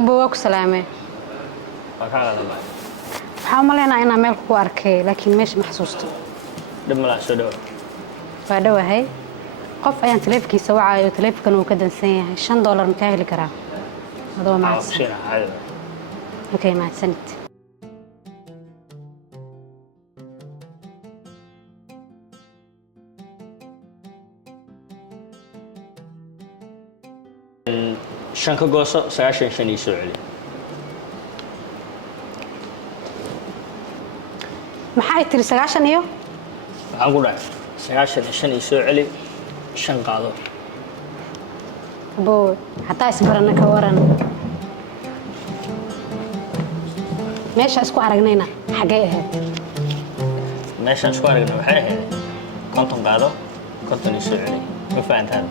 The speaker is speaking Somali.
أبوك سلامة وكاغا لما حاول لنا أنا ملك واركي لكن مش محسوسته دم لا سو دو فدوا هاي قف أيان تلفكي سواعي وتلفكن وكذا سنة $5 مكاهل كرا هذا ما بصير عادي أوكي مع سنت شنكا قوصة سعاشن شني سعلي maxay tiri 9 iyo waxaan ku dhahay sagaashan iyo shan ii soo celi shan qaado boo hataa isbarana ka waran meesha isku aragnayna xagee ahayd meeshaan isku aragnay waxay ahayd konton qaado konton ii soo celi ma fahantaada